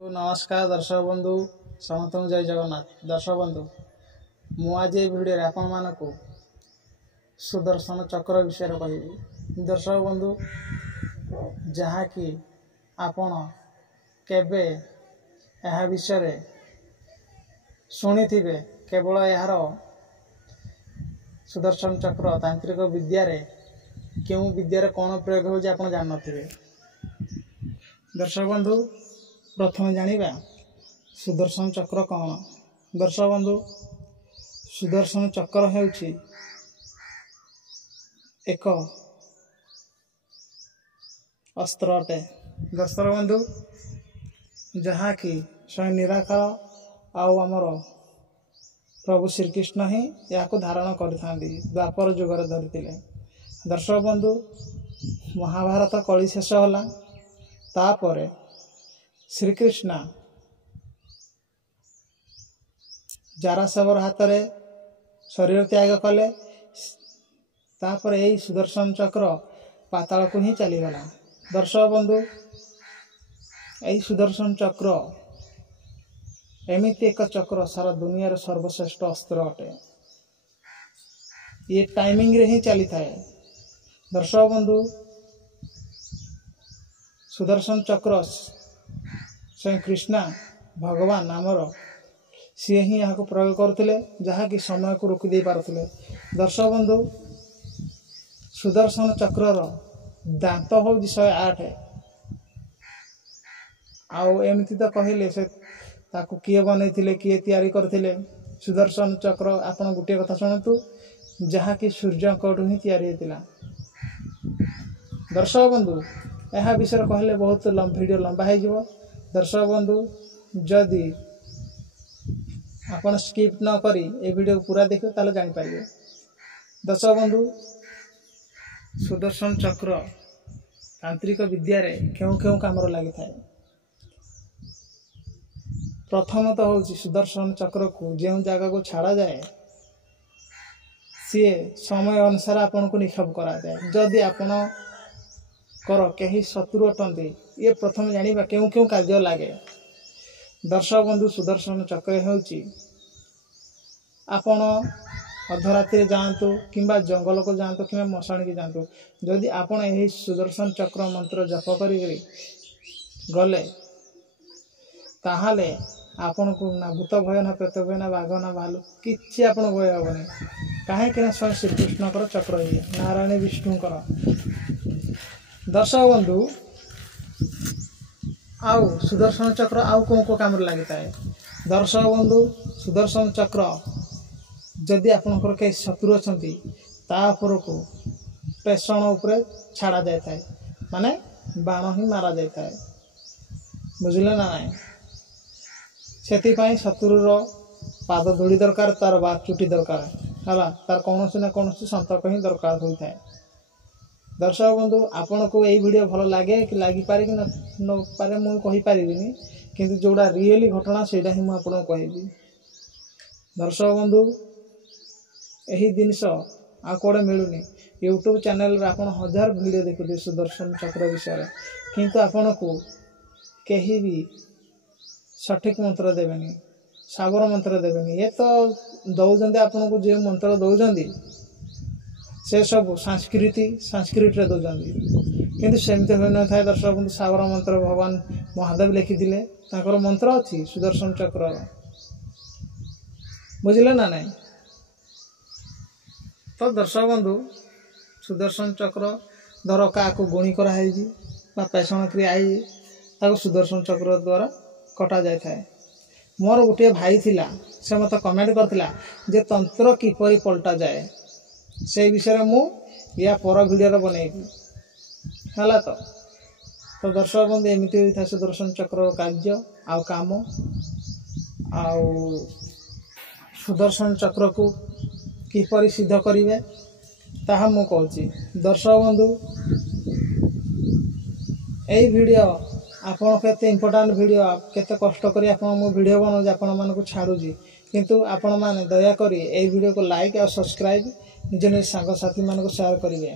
नमस्कार दर्शक बंधु समस्त जय जगन्नाथ। दर्शक बंधु मु आज भिडियो आपण मानक सुदर्शन चक्र विषय कहि। दर्शक बंधु जहाँ कि आपण केबे यह विषय शुणी थे, केवल यार सुदर्शन चक्र तांत्रिक विद्या क्यों विद्यार कौन प्रयोग हो जान थे। दर्शक बंधु प्रथम जानिबा सुदर्शन चक्र कौन। दर्शक बंधु सुदर्शन चक्र हेउछि एक अस्त्र अटे। दर्शक बंधु जहाँ कि स्वयं निराकार आउ आमर प्रभु श्रीकृष्ण ही या धारण करथांती द्वापर जुगर धरिथिले। दर्शक बंधु महाभारत कली शेष होला, तापरे श्रीकृष्ण जारासवर हाथ में शरीर त्याग कले। तापर यही सुदर्शन चक्र पाताल को ही चलीगला। दर्शक बंधु यही सुदर्शन चक्र एमती एक चक्र सारा दुनिया सर्वश्रेष्ठ अस्त्र अटे। ये टाइमिंग रे ही चली थाए। दर्शक बंधु सुदर्शन चक्र स्वयं कृष्णा भगवान नामर सी ही यहाँ प्रयोग करते, जहाँ कि समय को रोकी दे पारुथिले। दर्शक बंधु सुदर्शन चक्र दांत हूँ 108। आउ एमती तो कहले से ताकू किए बनई किए तैयारी करथिले सुदर्शन चक्र। आपण गोटे कथा शुणु, जहाँ कि सूर्य कोठू ही तैयारी होता। दर्शक बंधु यह विषय कहले बहुत वीडियो लंबा हो। दर्शक बंधु जदि आपण स्किप न करी ए वीडियो पूरा देखिए ताले जानि पारिबे। दर्शक बंधु सुदर्शन चक्र तांत्रिक विद्या रे क्यों क्यों काम लगी थाए। प्रथम तो हूँ सुदर्शन चक्र को जो जगह को छाड़ा जाए सी समय अनुसार आपन को निक्षेप करा जाए। जदि आपण कर कहीं शत्रु अटंती ये प्रथम जानिबा क्यों क्यों कार्य लगे। दर्शक बंधु सुदर्शन चक्र होउची आपण अर्धरात्रि जातु किंबा जंगल को जातु कि मशाणी की जातु, जदि आपण यही सुदर्शन चक्र मंत्र जप करी गले ताहाले आपण को ना भूत भय ना प्रेत भय ना बाघ ना भालू किसी आपण भय हेबनी। कहीं स्वयं श्रीकृष्ण चक्र ये नारायण विष्णुकर। दर्शक बंधु आउ सुदर्शन चक्र आउ कौन को काम लगी थाए। दर्शक बंधु सुदर्शन चक्र जदि आपनकर कई शत्रु अछंती तापर को प्रेषण उपरे छाड़ा जाए थाए, माने बाण ही मारा जाए थाए। बुझिले ना नाई। सेति शत्रुर पाद धूली दरकार, तार बा चुटी दरकार है, तार कौन ना कौन संपर्क ही दरकार होता है। दर्शक बंधु आपन को यही वीडियो भल लगे कि लगी पारे कि न पारे मुझे कही पारिबिनी, किंतु जोड़ा रियली घटना सेटा ही मुझे कहबी। दर्शक बंधु यही जिनस आ कौड़े मिलूनी। यूट्यूब चैनल रे आपन 1000 वीडियो देखुते सुदर्शन चक्र विषय, किंतु आपन को कहीं भी सठिक मंत्र देवेनी, साबर मंत्र देवेनी। ये तो दौरान आपन को जो मंत्र दौरान से सब संस्कृत रे दौरान, किंतु सेमती हो न था। दर्शक बंधु साबर मंत्र भगवान महादेव लिखिथिले, ताकर मंत्र अच्छी सुदर्शन चक्र। बुझिले ना नहीं। तो दर्शक बंधु सुदर्शन चक्र धर क्या गुणी कराई पेषण क्रिया आई सुदर्शन चक्र द्वारा कटा जाए थाए। मोर गोटे भाई थिला, से मत कमेंट करथिला जे तंत्र किपरि पलटा जाए, से विषय मु या पर वीडियो बनैबी हला। तो दर्शक बंधु एमती होता सुदर्शन चक्र कार्य आउ काम। आउ सुदर्शन चक्र को किपरि सिद्ध करिवे ताहा मु कहूची। दर्शक बंधु यही वीडियो आपन केते इंपोर्टेंट वीडियो, केते कष्ट करी आपन मु वीडियो बनाउजी आपन मान को छाड़ूजी, किंतु आपण माने दया करी ए वीडियो को लाइक और सब्सक्राइब निज निज सांग साथी मान को शेयर करिवे।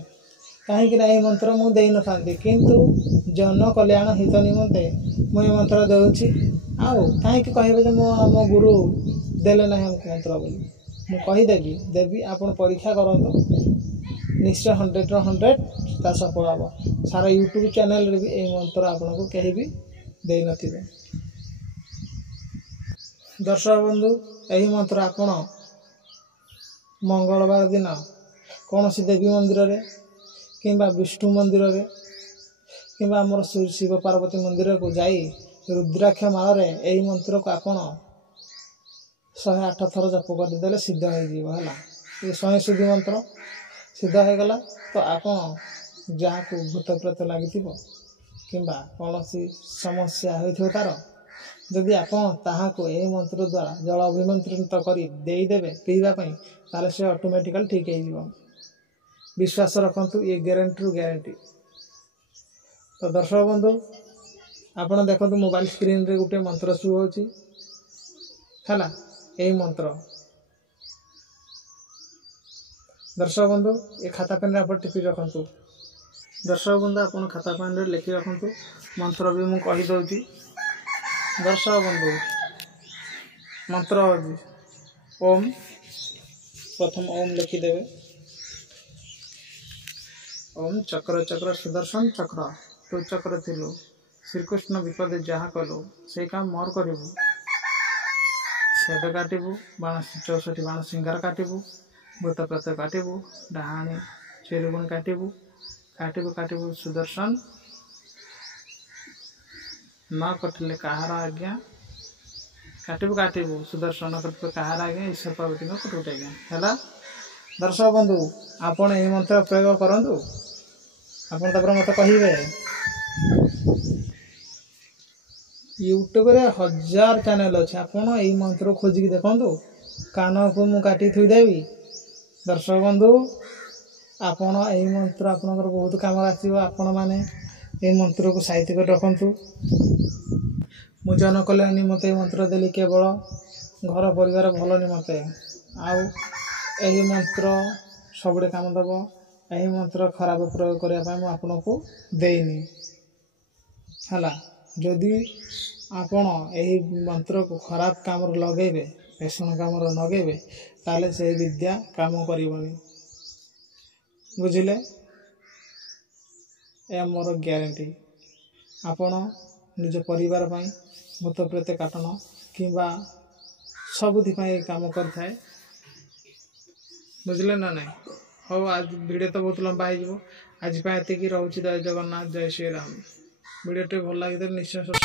कहीं मंत्र मुझे दे न था किंतु जन कल्याण हित निमंते मुझे मंत्र दूसरी आउ कहीं कहे मो आम गुरु देले ना हमको मंत्र बोली मुझे कहीदेवी देवी आप परीक्षा करूँ निश्चय 100 ता सफल हम सारा यूट्यूब चैनल रे भी यही मंत्र आपन को कहीं भी दे नथिबे। दर्शक बंधु यही मंत्र आपण मंगलवार दिन कौन सी देवी मंदिर रे किंबा विष्णु मंदिर रे किंबा आमर शिव पार्वती मंदिर को जाई रुद्राक्ष माल रे यही मंत्र को आपण 108 थर जप करदेले सिद्ध हो है ये 100 शुद्धि मंत्र सिद्ध हो गला तो आपण जहाँ को भूत प्रेत लगी किंबा कौन सी समस्या हो तार जदि आपण ताहा को यही मंत्र द्वारा जल अभिमंत्रित करी देदेवे पीवाई ताले से ऑटोमेटिकल ठीक हो विश्वास रखंतु ये गारंटी रु गारंटी। तो दर्शक बंधु आपण देखो मोबाइल स्क्रीन रे गोटे मंत्र शो होची हैला यही मंत्र दर्शक बंधु ये खाता पेन आप टिपी रखंतु। दर्शक बंधु आप खाता पेन रे लिखि रखंतु मंत्र भी मु कहि दउची। दर्शक बंधु मंत्र ओम प्रथम ओम लिखिदेवे ओम चक्र चक्र सुदर्शन चक्र तू चक्र थिलु श्रीकृष्ण विपद जहाँ कलु से काम मोर करू छेद काटबू बाण 64 बाण सिंगार काटबू भूत प्रेत काटबू डाहाणी चिरुगुण काटबू काटबू काटबू सुदर्शन न कटिले कहार आज्ञा काटबू काटबू सुदर्शन कटिले कहार आज्ञा ईश्वर पार्वती कटुट आज्ञा है। दर्शक बंधु आपण यही मंत्र प्रयोग करंतु आपण मत कहे यूट्यूब रे 1000 चैनल अच्छे आपण यही मंत्र खोजिक देखु कान को मु काटी थुईदेवी। दर्शक बंधु आपण यही मंत्र आपनकर बहुत काम आसीबो आपण माने यही मंत्र को साहित्य कर रखंतु। मु जन कल्याण निमंते मंत्र देली केवल घर परिवार भल निमंते आउ यही मंत्र सबुडे काम दब यही मंत्र खराब प्रयोग करने मु आपन को देनी है। जदि आपण यही मंत्र को खराब काम लगेबे पेषण काम लगेबे ताले से विद्या काम करिवनी बुझिले ए मोर ग्यारंटी। आपण निज परिवार पई भूत प्रेत काटन किंबा सबुथि काम करथाए बुझले ना नहीं। हो आज वीडियो तो बहुत लंबा हो आज ये रोचे जय जगन्नाथ जय श्री राम। वीडियो भल लगे निश्चय।